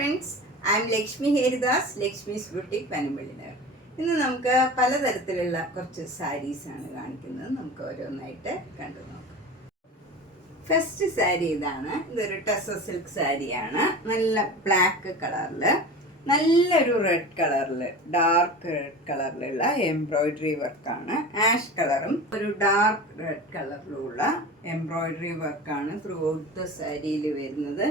Friends, I am Lakshmi Haridas, Lakshmi's boutique Panampilly Nagar. ഇന്ന് നമുക്ക് പലതരത്തിലുള്ള കുറച്ച് സാരീസാണ് കാണിക്കുന്നത്. നമുക്ക് ഓരോന്നായിട്ട് കണ്ടു നോക്കാം. ഫസ്റ്റ് സാരി ഇതാണ്. ഇതൊരു ടസർ സിൽക്ക് സാരിയാണ്. നല്ല ബ്ലാക്ക് കളറിൽ, നല്ലൊരു റെഡ് കളറിൽ, ഡാർക്ക് റെഡ് കളറിലുള്ള എംബ്രോയിഡറി വർക്കാണ്. ആഷ് കളറും ഒരു ഡാർക്ക് റെഡ് കളറിലുള്ള എംബ്രോയിഡറി വർക്കാണ് ത്രൂ ഔട്ട് ദ സാരിയിൽ വരുന്നത്.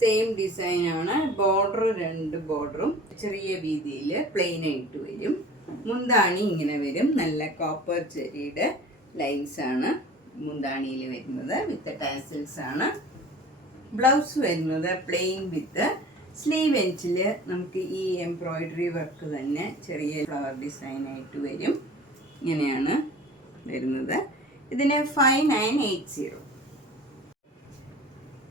സെയിം ഡിസൈനാണ്. ബോർഡർ, രണ്ട് ബോർഡറും ചെറിയ വീതിയിൽ പ്ലെയിൻ ആയിട്ട് വരും. മുന്താണി ഇങ്ങനെ വരും. നല്ല കോപ്പർ ചെറിയുടെ ലൈൻസ് ആണ് മുന്താണിയിൽ വരുന്നത്. വിത്ത് ടാസിൽസ് ആണ്. ബ്ലൗസ് വരുന്നത് പ്ലെയിൻ വിത്ത് സ്ലീവ് എൻഡിൽ നമുക്ക് ഈ എംബ്രോയിഡറി വർക്ക് തന്നെ ചെറിയ ഫ്ലവർ ഡിസൈൻ ആയിട്ട് വരും. ഇങ്ങനെയാണ് വരുന്നത്. ഇതിന് 5980.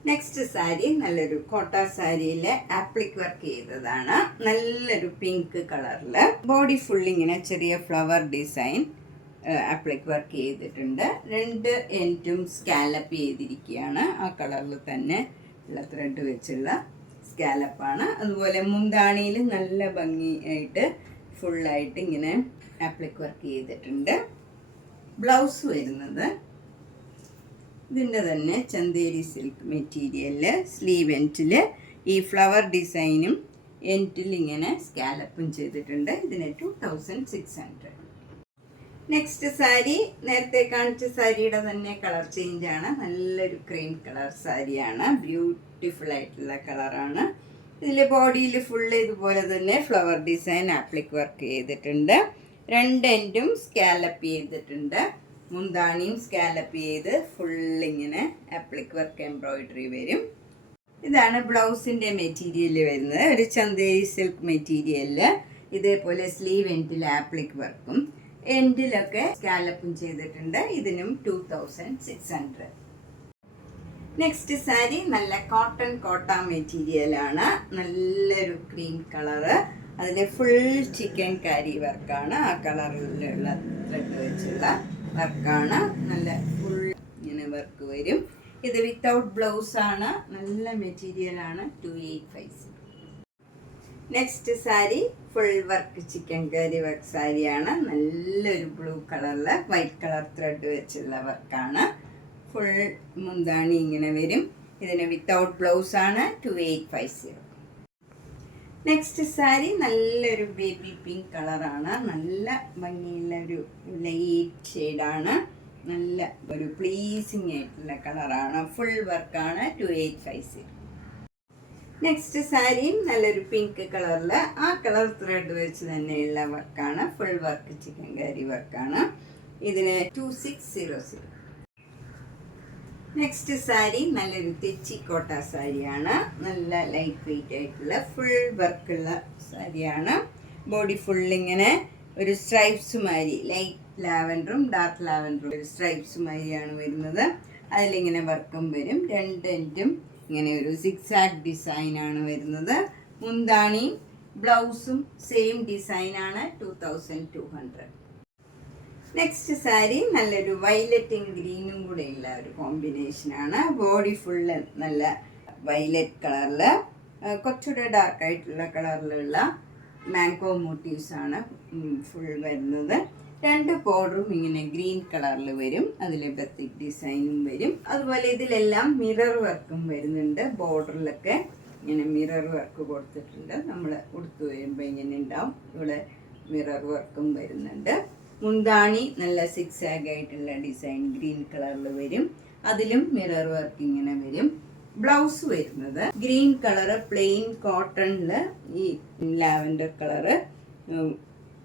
നെക്സ്റ്റ് സാരി നല്ലൊരു കോട്ട സാരിയിലെ ആപ്ലിക് വർക്ക് ചെയ്തതാണ്. നല്ലൊരു പിങ്ക് കളറിൽ ബോഡി ഫുൾ ഇങ്ങനെ ചെറിയ ഫ്ലവർ ഡിസൈൻ ആപ്ലിക് വർക്ക് ചെയ്തിട്ടുണ്ട്. രണ്ട് എൻഡും സ്കാലപ്പ് ചെയ്തിരിക്കുകയാണ്. ആ കളറിൽ തന്നെ ഉള്ള ത്രെഡ് വെച്ചുള്ള സ്കാലപ്പാണ്. അതുപോലെ മുന്താണിയിൽ നല്ല ഭംഗിയായിട്ട് ഫുള്ളായിട്ട് ഇങ്ങനെ ആപ്ലിക് വർക്ക് ചെയ്തിട്ടുണ്ട്. ബ്ലൗസ് വരുന്നത് ഇതിൻ്റെ തന്നെ ചന്തേരി സിൽക്ക് മെറ്റീരിയലിൽ സ്ലീവ് എൻഡിൽ ഈ ഫ്ലവർ ഡിസൈനും എൻഡിൽ ഇങ്ങനെ സ്കാലപ്പും ചെയ്തിട്ടുണ്ട്. ഇതിന് 2600. നെക്സ്റ്റ് സാരി നേരത്തെ കാണിച്ച സാരിയുടെ തന്നെ കളർ ചേഞ്ച് ആണ്. നല്ലൊരു ക്രീം കളർ സാരിയാണ്. ബ്യൂട്ടിഫുൾ ആയിട്ടുള്ള കളറാണ്. ഇതിൽ ബോഡിയിൽ ഫുള്ള് ഇതുപോലെ തന്നെ ഫ്ലവർ ഡിസൈൻ ആപ്ലിക് വർക്ക് ചെയ്തിട്ടുണ്ട്. രണ്ട് എൻഡും സ്കാലപ്പ് ചെയ്തിട്ടുണ്ട്. മുന്താണിയും സ്കാലപ്പ് ചെയ്ത് ഫുള്ളിങ്ങനെ ആപ്ലിക് വർക്ക് എംബ്രോയിഡറി വരും. ഇതാണ് ബ്ലൗസിൻ്റെ മെറ്റീരിയൽ വരുന്നത്. ഒരു ചന്തേരി സിൽക്ക് മെറ്റീരിയലിൽ ഇതേപോലെ സ്ലീവ് എൻഡിൽ ആപ്ലിക് വർക്കും എൻഡിലൊക്കെ സ്കാലപ്പും ചെയ്തിട്ടുണ്ട്. ഇതിനും 2600. നെക്സ്റ്റ് സാരി നല്ല കോട്ടൺ കോട്ട മെറ്റീരിയലാണ്. നല്ലൊരു ക്രീം കളറ്. അതിൽ ഫുൾ ചിക്കൻ കാരി വർക്കാണ്. ആ കളറിലുള്ള ത്രെഡ് വെച്ചുള്ള വർക്കാണ്. നല്ല ഫുൾ ഇങ്ങനെ വർക്ക് വരും. ഇത് വിത്തൗട്ട് ബ്ലൗസ് ആണ്. നല്ല മെറ്റീരിയലാണ്. 2850. Next sari full work chikankari work സാരിയാണ്. നല്ലൊരു ബ്ലൂ കളറിൽ വൈറ്റ് കളർ ത്രെഡ് വെച്ചുള്ള വർക്കാണ്. ഫുൾ മുന്താണി ഇങ്ങനെ വരും. ഇതിന് വിത്തൗട്ട് ബ്ലൗസ് ആണ്. 2850. നെക്സ്റ്റ് സാരി നല്ലൊരു ബേബി പിങ്ക് കളറാണ്. നല്ല ഭംഗിയുള്ള ഒരു ലൈറ്റ് ഷെയ്ഡാണ്. നല്ല ഒരു പ്ലീസിങ് ആയിട്ടുള്ള കളറാണ്. ഫുൾ വർക്കാണ്. 2850. നെക്സ്റ്റ് സാരിയും നല്ലൊരു പിങ്ക് കളറിൽ ആ കളർ ത്രെഡ് വെച്ച് തന്നെയുള്ള വർക്കാണ്. ഫുൾ വർക്ക് ചിക്കൻ കറി വർക്കാണ്. ഇതിന് 2600. നെക്സ്റ്റ് സാരി നല്ലൊരു തെച്ചിക്കോട്ട സാരിയാണ്. നല്ല ലൈറ്റ് വെയിറ്റ് ആയിട്ടുള്ള ഫുൾ വർക്കുള്ള സാരിയാണ്. ബോഡി ഫുള്ളിങ്ങനെ ഒരു സ്ട്രൈപ്സ് മാതിരി ലൈറ്റ് ലാവൻഡറും ഡാർക്ക് ലാവൻഡറും ഒരു സ്ട്രൈപ്സ് മാതിരിയാണ് വരുന്നത്. അതിലിങ്ങനെ വർക്കും വരും. രണ്ട് എൻഡും ഇങ്ങനെ ഒരു സിക്സാഗ് ഡിസൈനാണ് വരുന്നത്. മുന്താണിയും ബ്ലൗസും സെയിം ഡിസൈനാണ്. 2200. നെക്സ്റ്റ് സാരി നല്ലൊരു വയലറ്റും ഗ്രീനും കൂടെ ഉള്ള ഒരു കോമ്പിനേഷനാണ്. ബോഡി ഫുള്ള് നല്ല വയലറ്റ് കളറിൽ കുറച്ചുകൂടെ ഡാർക്കായിട്ടുള്ള കളറിലുള്ള മാംഗോ മോട്ടീവ്സ് ആണ് ഫുൾ വരുന്നത്. രണ്ട് ബോർഡറും ഇങ്ങനെ ഗ്രീൻ കളറിൽ വരും. അതിൽ ബത്തിക് ഡിസൈനും വരും. അതുപോലെ ഇതിലെല്ലാം മിറർ വർക്കും വരുന്നുണ്ട്. ബോർഡറിലൊക്കെ ഇങ്ങനെ മിറർ വർക്ക് കൊടുത്തിട്ടുണ്ട്. നമ്മൾ ഉടുത്തു വരുമ്പോൾ ഇങ്ങനെ ഉണ്ടാവും. ഇവിടെ മിറർ വർക്കും വരുന്നുണ്ട്. മുന്താണി നല്ല സിക്സാഗ് ആയിട്ടുള്ള ഡിസൈൻ ഗ്രീൻ കളറിൽ വരും. അതിലും മിറർ വർക്ക് ഇങ്ങനെ വരും. ബ്ലൗസ് വരുന്നത് ഗ്രീൻ കളറ് പ്ലെയിൻ കോട്ടണിൽ ഈ ലാവൻഡർ കളറ്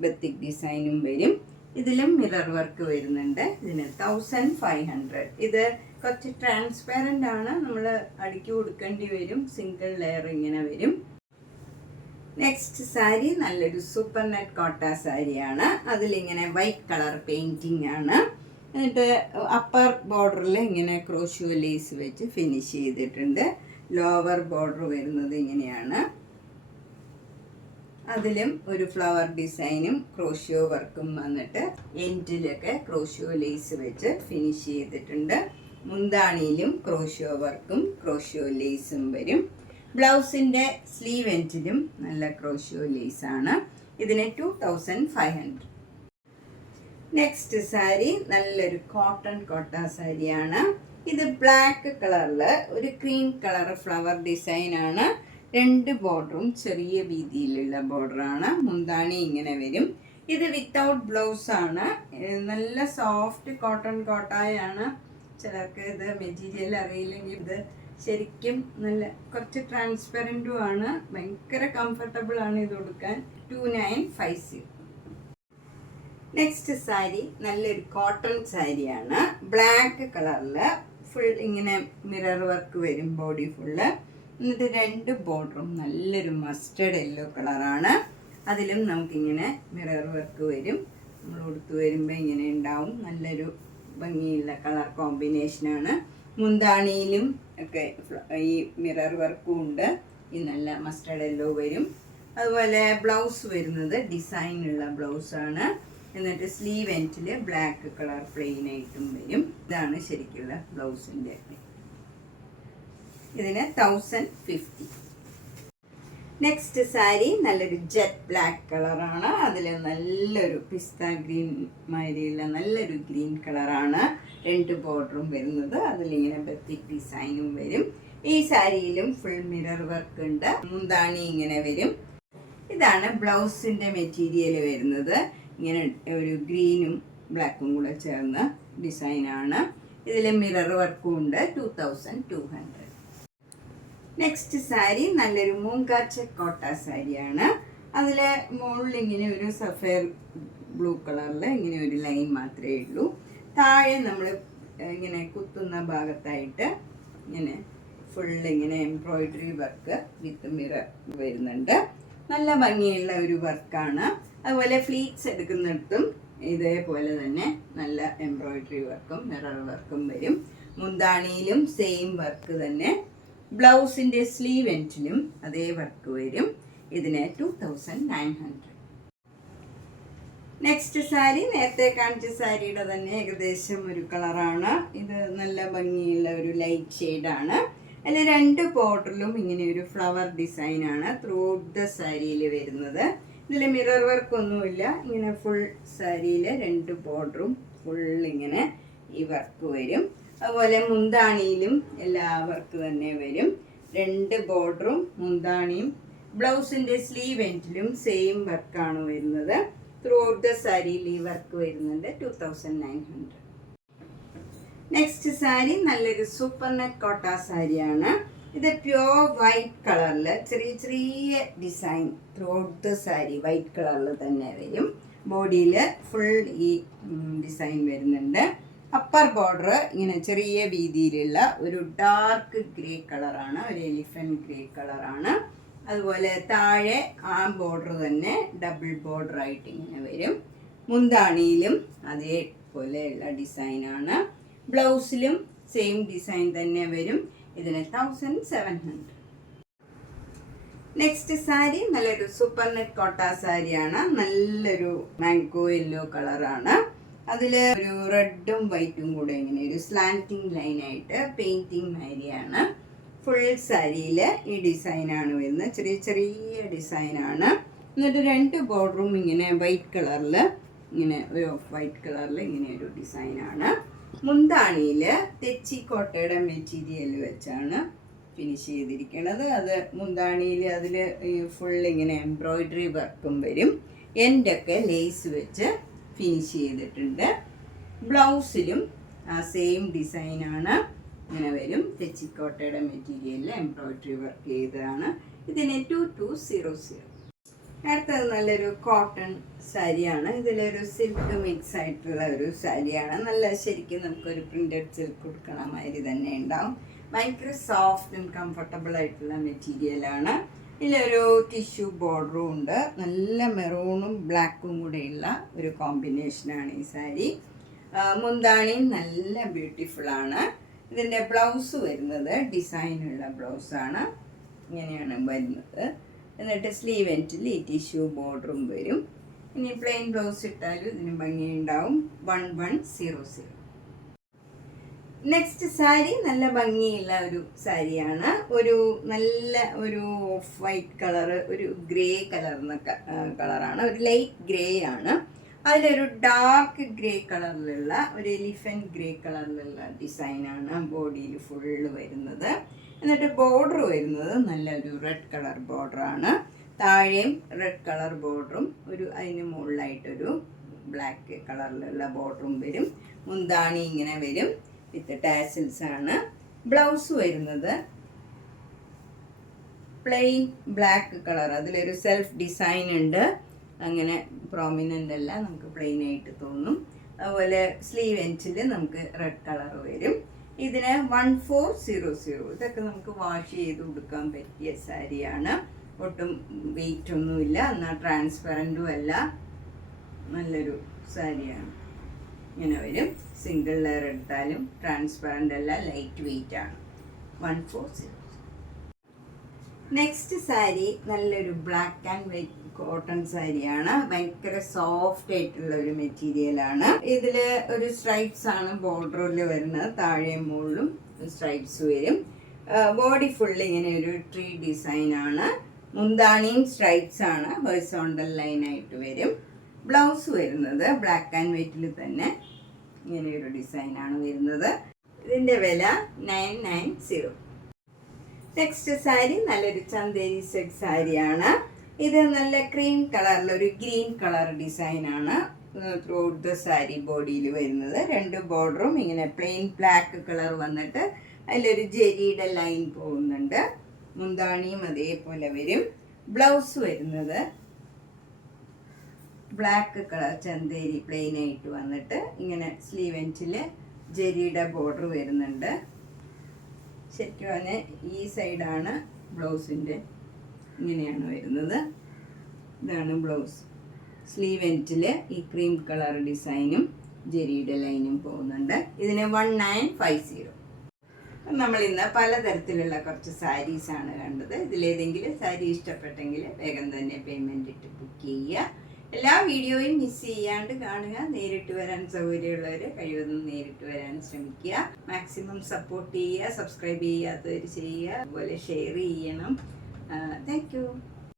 ബത്തിക് ഡിസൈനും വരും. ഇതിലും മിറർ വർക്ക് വരുന്നുണ്ട്. ഇതിന് 1500. ഇത് കുറച്ച് ട്രാൻസ്പാരൻ്റ് ആണ്. നമ്മൾ അടുക്കി കൊടുക്കേണ്ടി വരും. സിംഗിൾ ലെയർ ഇങ്ങനെ വരും. നെക്സ്റ്റ് സാരി നല്ലൊരു സൂപ്പർ നെറ്റ് കോട്ട സാരിയാണ്. അതിലിങ്ങനെ വൈറ്റ് കളർ പെയിൻറ്റിങ് ആണ്. എന്നിട്ട് അപ്പർ ബോർഡറിൽ ഇങ്ങനെ ക്രോഷ്യോ ലേസ് വെച്ച് ഫിനിഷ് ചെയ്തിട്ടുണ്ട്. ലോവർ ബോർഡർ വരുന്നത് ഇങ്ങനെയാണ്. അതിലും ഒരു ഫ്ലവർ ഡിസൈനും ക്രോഷ്യോ വർക്കും വന്നിട്ട് എൻഡിലൊക്കെ ക്രോഷ്യോ ലേസ് വെച്ച് ഫിനിഷ് ചെയ്തിട്ടുണ്ട്. മുന്താണിയിലും ക്രോഷ്യോ വർക്കും ക്രോഷ്യോ ലേസും വരും. ബ്ലൗസിൻ്റെ സ്ലീവ് എൻഡിലും നല്ല ക്രോഷ്യോ ലേസാണ്. ഇതിന് 2500. നെക്സ്റ്റ് സാരി നല്ലൊരു കോട്ട സാരിയാണ്. ഇത് ബ്ലാക്ക് കളറിൽ ഒരു ക്രീം കളർ ഫ്ലവർ ഡിസൈനാണ്. 2 ബോർഡറും ചെറിയ വീതിയിലുള്ള ബോർഡറാണ്. മുന്താണി ഇങ്ങനെ വരും. ഇത് വിത്തൗട്ട് ബ്ലൗസാണ്. നല്ല സോഫ്റ്റ് കോട്ടായാണ്. ചിലർക്ക് ഇത് മെറ്റീരിയൽ അറിയില്ലെങ്കിൽ ഇത് ശരിക്കും നല്ല കുറച്ച് ട്രാൻസ്പെറൻറ്റും ആണ്. ഭയങ്കര കംഫർട്ടബിൾ ആണ് ഇത് കൊടുക്കാൻ. 2950. നെക്സ്റ്റ് സാരി നല്ലൊരു കോട്ടൺ സാരിയാണ്. ബ്ലാക്ക് കളറിൽ ഫുൾ ഇങ്ങനെ മിറർ വർക്ക് വരും ബോഡി ഫുള്ള്. എന്നിട്ട് 2 ബോർഡറും നല്ലൊരു മസ്റ്റേർഡ് യെല്ലോ കളറാണ്. അതിലും നമുക്കിങ്ങനെ മിറർ വർക്ക് വരും. നമ്മൾ ഉടുത്ത് വരുമ്പോൾ ഇങ്ങനെ ഉണ്ടാവും. നല്ലൊരു ഭംഗിയുള്ള കളർ കോമ്പിനേഷനാണ്. മുന്താണിയിലും ഒക്കെ ഈ മിറർ വർക്കും ഉണ്ട്. ഈ നല്ല മസ്റ്റേർഡ് യെല്ലോ വരും. അതുപോലെ ബ്ലൗസ് വരുന്നത് ഡിസൈനുള്ള ബ്ലൗസാണ്. എന്നിട്ട് സ്ലീവ് എൻഡിൽ ബ്ലാക്ക് കളർ പ്ലെയിൻ ആയിട്ടും വരും. ഇതാണ് ശരിക്കുള്ള ബ്ലൗസിൻ്റെ. ഇതിന് 1050. നെക്സ്റ്റ് സാരി നല്ലൊരു ജെറ്റ് ബ്ലാക്ക് കളറാണ്. അതിൽ നല്ലൊരു പിസ്ത ഗ്രീൻ മാതിരിയുള്ള നല്ലൊരു ഗ്രീൻ കളറാണ്. 2 ബോർഡറും വരുന്നത്. അതിലിങ്ങനെ ബത്തിക് ഡിസൈനും വരും. ഈ സാരിയിലും ഫുൾ മിറർ വർക്ക് ഉണ്ട്. മുന്താണി ഇങ്ങനെ വരും. ഇതാണ് ബ്ലൗസിൻ്റെ മെറ്റീരിയൽ വരുന്നത്. ഇങ്ങനെ ഒരു ഗ്രീനും ബ്ലാക്കും കൂടെ ചേർന്ന ഡിസൈനാണ്. ഇതിൽ മിറർ വർക്കും ഉണ്ട്. 2200. നെക്സ്റ്റ് സാരി നല്ലൊരു മൂങ്കാച്ച കോട്ട സാരിയാണ്. അതിൽ മുകളിൽ ഇങ്ങനെ ഒരു സഫയർ ബ്ലൂ കളറിൽ ഇങ്ങനെ ഒരു ലൈൻ മാത്രമേ ഉള്ളൂ. താഴെ നമ്മൾ ഇങ്ങനെ കുത്തുന്ന ഭാഗത്തായിട്ട് ഇങ്ങനെ ഫുള്ളിങ്ങനെ എംബ്രോയിഡറി വർക്ക് വിത്ത് മിറർ വരുന്നുണ്ട്. നല്ല ഭംഗിയുള്ള ഒരു വർക്കാണ്. അതുപോലെ ഫ്ലീറ്റ്സ് എടുക്കുന്നിടത്തും ഇതേപോലെ തന്നെ നല്ല എംബ്രോയിഡറി വർക്കും മിറർ വർക്കും വരും. മുന്താണിയിലും സെയിം വർക്ക് തന്നെ. ബ്ലൗസിൻ്റെ സ്ലീവ് എൻഡിലും അതേ വർക്ക് വരും. ഇതിന് 2900. നെക്സ്റ്റ് സാരി നേരത്തെ കാണിച്ച സാരിയുടെ തന്നെ ഏകദേശം ഒരു കളറാണ്. ഇത് നല്ല ഭംഗിയുള്ള ഒരു ലൈറ്റ് ഷെയ്ഡാണ്. അതിൽ 2 ബോർഡറിലും ഇങ്ങനെ ഒരു ഫ്ലവർ ഡിസൈനാണ് ത്രൂ ഔട്ട് ദ സാരിയിൽ വരുന്നത്. ഇതിൽ മിറർ വർക്കൊന്നുമില്ല. ഇങ്ങനെ ഫുൾ സാരിയിൽ 2 ബോർഡറും ഫുൾ ഇങ്ങനെ ഈ വർക്ക് വരും. അതുപോലെ മുന്താണിയിലും എല്ലാ വർക്ക് തന്നെ വരും. 2 ബോർഡറും മുന്താണിയും ബ്ലൗസിൻ്റെ സ്ലീവ് എൻഡിലും സെയിം വർക്കാണ് വരുന്നത്. ത്രൂ ഔട്ട് ദ സാരിയിൽ ഈ വർക്ക് വരുന്നുണ്ട്. 2900. നെക്സ്റ്റ് സാരി നല്ലൊരു സൂപ്പർ നെറ്റ് കോട്ട സാരിയാണ്. ഇത് പ്യുവർ വൈറ്റ് കളറിൽ ചെറിയ design through out the sari white കളറിൽ തന്നെ വരും. ബോഡിയിൽ ഫുൾ ഈ ഡിസൈൻ വരുന്നുണ്ട്. അപ്പർ ബോർഡർ ഇങ്ങനെ ചെറിയ വീതിയിലുള്ള ഒരു ഡാർക്ക് ഗ്രേ കളറാണ്. ഒരു എലിഫൻറ്റ് ഗ്രേ കളറാണ്. അതുപോലെ താഴെ ആ ബോർഡർ തന്നെ ഡബിൾ ബോർഡർ ആയിട്ട് ഇങ്ങനെ വരും. മുന്താണിയിലും അതേപോലെയുള്ള ഡിസൈനാണ്. ബ്ലൗസിലും സെയിം ഡിസൈൻ തന്നെ വരും. ഇതിന് 1700. നെക്സ്റ്റ് സാരി നല്ലൊരു സൂപ്പർ നെറ്റ് കോട്ട സാരിയാണ്. നല്ലൊരു മാംഗോ യെല്ലോ കളറാണ്. അതിൽ ഒരു റെഡും വൈറ്റും കൂടെ ഇങ്ങനെ ഒരു സ്ലാൻറ്റിങ് ലൈനായിട്ട് പെയിൻറ്റിങ് മാതിരിയാണ്. ഫുൾ സാരിയിൽ ഈ ഡിസൈനാണ് വരുന്നത്. ചെറിയ ഡിസൈനാണ്. എന്നിട്ട് 2 ബോർഡറും ഇങ്ങനെ വൈറ്റ് കളറിൽ ഇങ്ങനെ ഒരു ഓഫ് വൈറ്റ് കളറിൽ ഇങ്ങനെ ഒരു ഡിസൈനാണ്. മുന്താണിയിൽ തെച്ചിക്കോട്ടയുടെ മെറ്റീരിയൽ വെച്ചാണ് ഫിനിഷ് ചെയ്തിരിക്കുന്നത്. അത് മുന്താണിയിൽ അതിൽ ഫുൾ ഇങ്ങനെ എംബ്രോയിഡറി വർക്കും വരും. എൻഡൊക്കെ ലേസ് വെച്ച് ഫിനിഷ് ചെയ്തിട്ടുണ്ട്. ബ്ലൗസിലും ആ സെയിം ഡിസൈനാണ് ഇങ്ങനെ വരും. തെച്ചിക്കോട്ടയുടെ മെറ്റീരിയലിൽ എംബ്രോയിഡറി വർക്ക് ചെയ്തതാണ്. ഇതിന് 2200. അടുത്തത് നല്ലൊരു കോട്ടൺ സാരിയാണ്. ഇതിലൊരു സിൽക്ക് മിക്സ് ആയിട്ടുള്ള ഒരു സാരിയാണ്. നല്ല ശരിക്കും നമുക്കൊരു പ്രിൻറ്റഡ് സിൽക്ക് കൊടുക്കണ മാതിരി തന്നെ ഉണ്ടാവും. ഭയങ്കര സോഫ്റ്റ് ആൻഡ് കംഫർട്ടബിൾ ആയിട്ടുള്ള മെറ്റീരിയലാണ്. ഇതിലൊരു ടിഷ്യൂ ബോർഡറും ഉണ്ട്. നല്ല മെറൂണും ബ്ലാക്കും കൂടെയുള്ള ഒരു കോമ്പിനേഷനാണ് ഈ സാരി. മുന്താണി നല്ല ബ്യൂട്ടിഫുള്ളാണ്. ഇതിൻ്റെ ബ്ലൗസ് വരുന്നത് ഡിസൈനുള്ള ബ്ലൗസാണ്. ഇങ്ങനെയാണ് വരുന്നത്. എന്നിട്ട് സ്ലീവ് എൻഡിൽ ഈ ടിഷ്യൂ ബോർഡറും വരും. ഇനി പ്ലെയിൻ ബ്ലൗസ് ഇട്ടാലും ഇതിന് ഭംഗിയുണ്ടാവും. 1100. നെക്സ്റ്റ് സാരി നല്ല ഭംഗിയുള്ള ഒരു സാരിയാണ്. ഒരു നല്ല ഒരു ഓഫ് വൈറ്റ് കളറ്, ഒരു ഗ്രേ കളർന്നൊക്കെ കളറാണ്, ഒരു ലൈറ്റ് ഗ്രേ ആണ്. അതിലൊരു ഡാർക്ക് ഗ്രേ കളറിലുള്ള ഒരു എലിഫൻറ്റ് ഗ്രേ കളറിലുള്ള ഡിസൈനാണ് ബോഡിയിൽ ഫുള്ള് വരുന്നത്. എന്നിട്ട് ബോർഡർ വരുന്നത് നല്ലൊരു റെഡ് കളർ ബോർഡറാണ്. താഴെയും റെഡ് കളർ ബോർഡറും അതിന് മുകളിലായിട്ടൊരു ബ്ലാക്ക് കളറിലുള്ള ബോർഡറും വരും. മുന്താണി ഇങ്ങനെ വരും വിത്ത് ടാസിൽസ് ആണ്. ബ്ലൗസ് വരുന്നത് പ്ലെയിൻ ബ്ലാക്ക് കളർ, അതിലൊരു സെൽഫ് ഡിസൈൻ ഉണ്ട്. അങ്ങനെ പ്രോമിനൻ്റ് അല്ല, നമുക്ക് പ്ലെയിൻ ആയിട്ട് തോന്നും. അതുപോലെ സ്ലീവ് എൻഡിൽ നമുക്ക് റെഡ് കളർ വരും. ഇതിന് 1400. ഇതൊക്കെ നമുക്ക് വാഷ് ചെയ്ത് കൊടുക്കാൻ പറ്റിയ സാരിയാണ്. ഒട്ടും വെയിറ്റ് ഒന്നുമില്ല, എന്നാൽ ട്രാൻസ്പെറൻറ്റും അല്ല, നല്ലൊരു സാരിയാണ്. ഇങ്ങനെ വരും. സിംഗിൾ ലെയർ എടുത്താലും ട്രാൻസ്പെറൻ്റ് അല്ല, ലൈറ്റ് വെയിറ്റ് ആണ്. 140. നെക്സ്റ്റ് സാരി നല്ലൊരു ബ്ലാക്ക് ആൻഡ് വൈറ്റ് കോട്ടൺ സാരിയാണ്. ഭയങ്കര സോഫ്റ്റ് ആയിട്ടുള്ള ഒരു മെറ്റീരിയലാണ്. ഇതിൽ ഒരു സ്ട്രൈപ്സ് ആണ് ബോർഡറിൽ വരുന്നത്. താഴെ മുകളിലും സ്ട്രൈപ്സ് വരും. ബോഡി ഫുൾ ഇങ്ങനെ ഒരു ട്രീ ഡിസൈൻ ആണ്. മുന്താണിയും സ്ട്രൈപ്സ് ആണ്, ഹൊറിസോണ്ടൽ ലൈനായിട്ട് വരും. ബ്ലൗസ് വരുന്നത് ബ്ലാക്ക് ആൻഡ് വൈറ്റിൽ തന്നെ ഇങ്ങനെയൊരു ഡിസൈനാണ് വരുന്നത്. ഇതിൻ്റെ വില 990. നെക്സ്റ്റ് സാരി നല്ലൊരു ചന്തേരി സെറ്റ് സാരിയാണ്. ഇത് നല്ല ക്രീം കളറിൽ ഒരു ഗ്രീൻ കളർ ഡിസൈനാണ് ത്രൂ ഔട്ട് ദ സാരി ബോഡിയിൽ വരുന്നത്. രണ്ട് ബോർഡറും ഇങ്ങനെ പ്ലെയിൻ ബ്ലാക്ക് കളർ വന്നിട്ട് അതിലൊരു ജെരിയുടെ ലൈൻ പോകുന്നുണ്ട്. മുന്താണിയും അതേപോലെ വരും. ബ്ലൗസ് വരുന്നത് ബ്ലാക്ക് കളർ ചന്തേരി പ്ലെയിൻ ആയിട്ട് വന്നിട്ട് ഇങ്ങനെ സ്ലീവ് എൻഡിൽ ജെരിയുടെ ബോർഡർ വരുന്നുണ്ട്. ശരിക്കും പറഞ്ഞാൽ ഈ സൈഡാണ് ബ്ലൗസിൻ്റെ, ഇങ്ങനെയാണ് വരുന്നത്. ഇതാണ് ബ്ലൗസ്. സ്ലീവ് എൻഡിൽ ഈ ക്രീം കളർ ഡിസൈനും ജെരിയുടെ ലൈനും പോകുന്നുണ്ട്. ഇതിന് 1950. നമ്മൾ ഇന്ന് പലതരത്തിലുള്ള കുറച്ച് സാരീസാണ് കണ്ടത്. ഇതിലേതെങ്കിലും സാരി ഇഷ്ടപ്പെട്ടെങ്കിൽ വേഗം തന്നെ പേയ്മെൻറ്റ് ഇട്ട് ബുക്ക് ചെയ്യുക. എല്ലാ വീഡിയോയും മിസ് ചെയ്യാണ്ട് കാണുക. നേരിട്ട് വരാൻ സൗകര്യമുള്ളവർ കഴിവതും നേരിട്ട് വരാൻ ശ്രമിക്കുക. മാക്സിമം സപ്പോർട്ട് ചെയ്യുക. സബ്സ്ക്രൈബ് ചെയ്യാത്തവർ ചെയ്യുക. അതുപോലെ ഷെയർ ചെയ്യണം. Thank you.